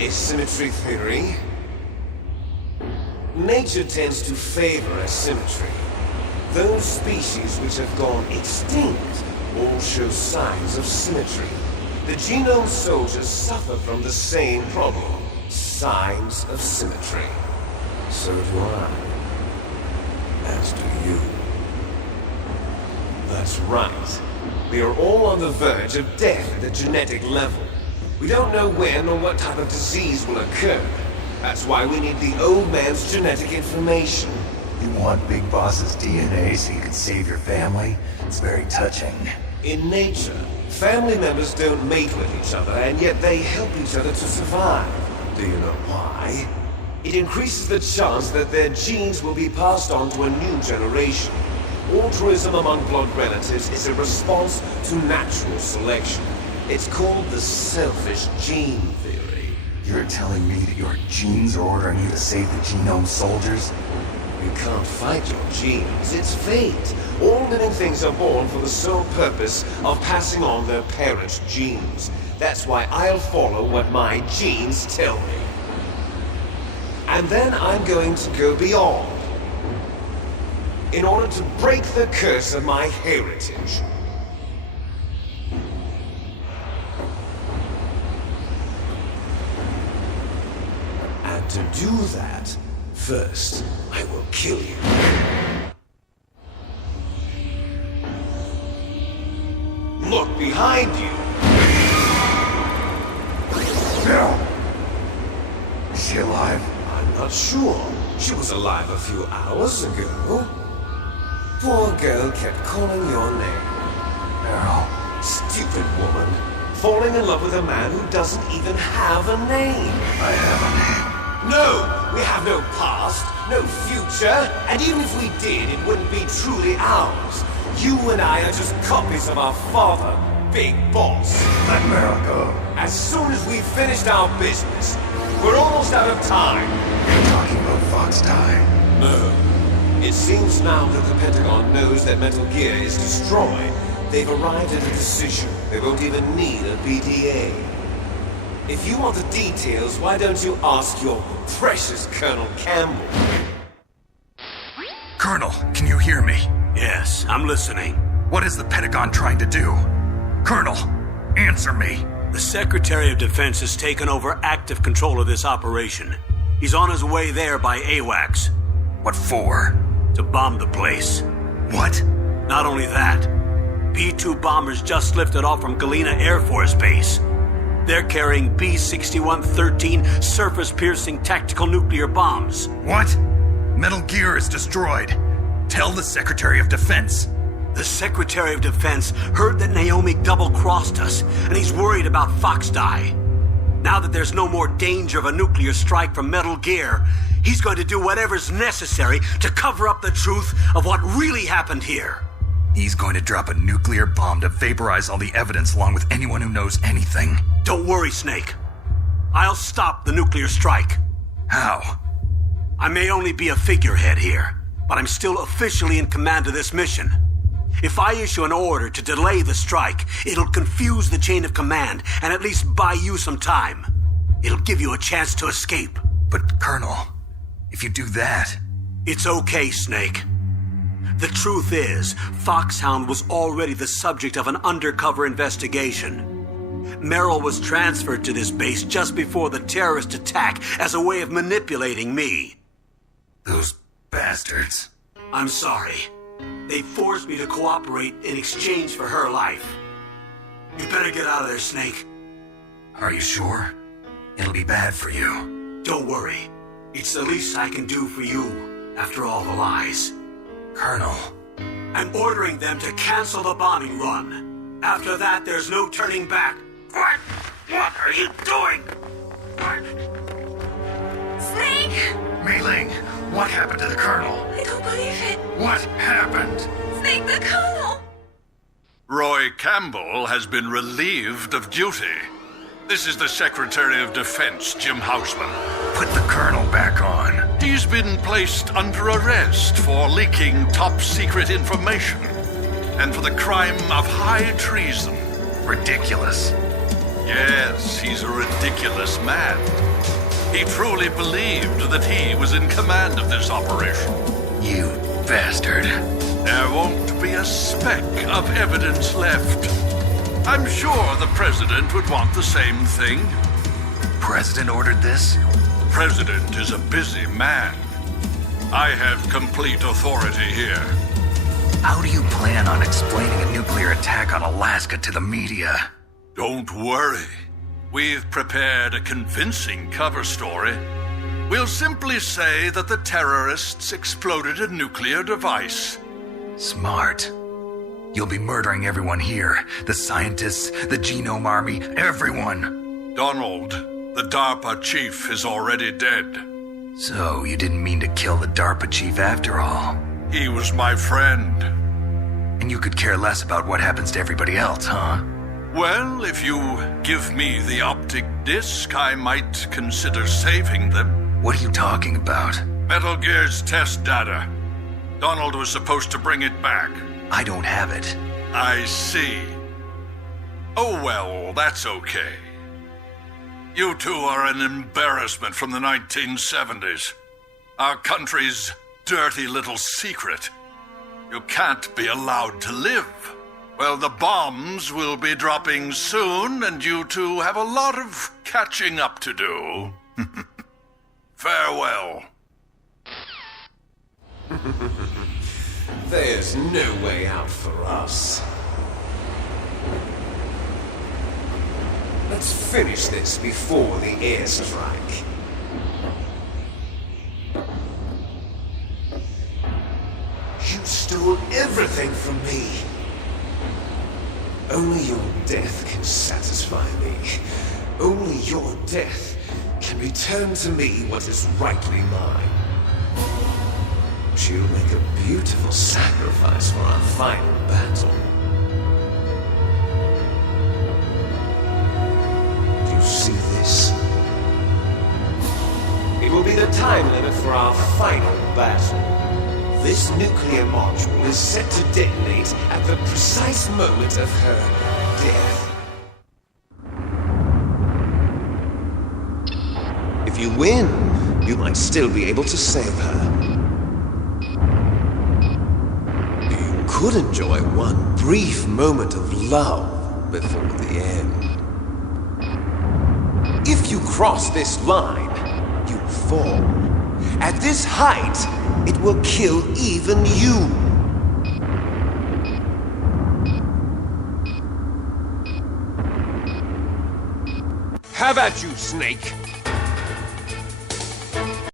Asymmetry theory. Nature tends to favor asymmetry. Those species which have gone extinct all show signs of symmetry. The genome soldiers suffer from the same problem. Signs of symmetry. So do I. As do you. That's right. We are all on the verge of death at the genetic level. We don't know when or what type of disease will occur. That's why we need the old man's genetic information. You want Big Boss's DNA so you can save your family? It's very touching. In nature, family members don't mate with each other, and yet they help each other to survive. Do you know why? It increases the chance that their genes will be passed on to a new generation. Altruism among blood relatives is a response to natural selection. It's called the selfish gene theory. You're telling me that your genes are ordering you to save the genome soldiers? You can't fight your genes. It's fate. All living things are born for the sole purpose of passing on their parents' genes. That's why I'll follow what my genes tell me. And then I'm going to go beyond. In order to break the curse of my heritage. And to do that, first, I will kill you. Look behind you! No! Is she alive? I'm not sure. She was alive a few hours ago. Poor girl kept calling your name. Meryl. Stupid woman. Falling in love with a man who doesn't even have a name. I have a name. No! We have no past, no future, and even if we did, it wouldn't be truly ours. You and I are just copies of our father, Big Boss. Let Meryl go. As soon as we've finished our business, we're almost out of time. You're talking about Fox time. No. It seems now that the Pentagon knows that Metal Gear is destroyed. They've arrived at a decision. They won't even need a BDA. If you want the details, why don't you ask your precious Colonel Campbell? Colonel, can you hear me? Yes, I'm listening. What is the Pentagon trying to do? Colonel, answer me. The Secretary of Defense has taken over active control of this operation. He's on his way there by AWACS. What for? To bomb the place. What? Not only that, B-2 bombers just lifted off from Galena Air Force Base. They're carrying B-6113 surface-piercing tactical nuclear bombs. What? Metal Gear is destroyed. Tell the Secretary of Defense. The Secretary of Defense heard that Naomi double-crossed us, and he's worried about Fox Die. Now that there's no more danger of a nuclear strike from Metal Gear, he's going to do whatever's necessary to cover up the truth of what really happened here. He's going to drop a nuclear bomb to vaporize all the evidence along with anyone who knows anything. Don't worry, Snake. I'll stop the nuclear strike. How? I may only be a figurehead here, but I'm still officially in command of this mission. If I issue an order to delay the strike, it'll confuse the chain of command and at least buy you some time. It'll give you a chance to escape. But, Colonel, if you do that... It's okay, Snake. The truth is, Foxhound was already the subject of an undercover investigation. Meryl was transferred to this base just before the terrorist attack as a way of manipulating me. Those bastards. I'm sorry. They forced me to cooperate in exchange for her life. You better get out of there, Snake. Are you sure? It'll be bad for you. Don't worry. It's the least I can do for you, after all the lies. Colonel. I'm ordering them to cancel the bombing run. After that, there's no turning back. What? What are you doing? What? Snake! Mei-Ling, what happened to the Colonel? I don't believe it. What happened? Snake the Colonel! Roy Campbell has been relieved of duty. This is the Secretary of Defense, Jim Houseman. Put the Colonel back on. He's been placed under arrest for leaking top-secret information and for the crime of high treason. Ridiculous. Yes, he's a ridiculous man. He truly believed that he was in command of this operation. You bastard. There won't be a speck of evidence left. I'm sure the President would want the same thing. President ordered this? President is a busy man. I have complete authority here. How do you plan on explaining a nuclear attack on Alaska to the media? Don't worry. We've prepared a convincing cover story. We'll simply say that the terrorists exploded a nuclear device. Smart. You'll be murdering everyone here. The scientists, the Genome Army, everyone. Donald, the DARPA chief, is already dead. So, you didn't mean to kill the DARPA chief after all. He was my friend. And you could care less about what happens to everybody else, huh? Well, if you give me the optic disc, I might consider saving them. What are you talking about? Metal Gear's test data. Donald was supposed to bring it back. I don't have it. I see. Oh well, that's okay. You two are an embarrassment from the 1970s. Our country's dirty little secret. You can't be allowed to live. Well, the bombs will be dropping soon, and you two have a lot of catching up to do. Farewell. There's no way out for us. Let's finish this before the airstrike. You stole everything from me. Only your death can satisfy me. Only your death can return to me what is rightly mine. She'll make a beautiful sacrifice for our final battle. Do you see this? It will be the time limit for our final battle. This nuclear module is set to detonate at the precise moment of her death. If you win, you might still be able to save her. You could enjoy one brief moment of love before the end. If you cross this line, you fall. At this height, it will kill even you. How about you, Snake?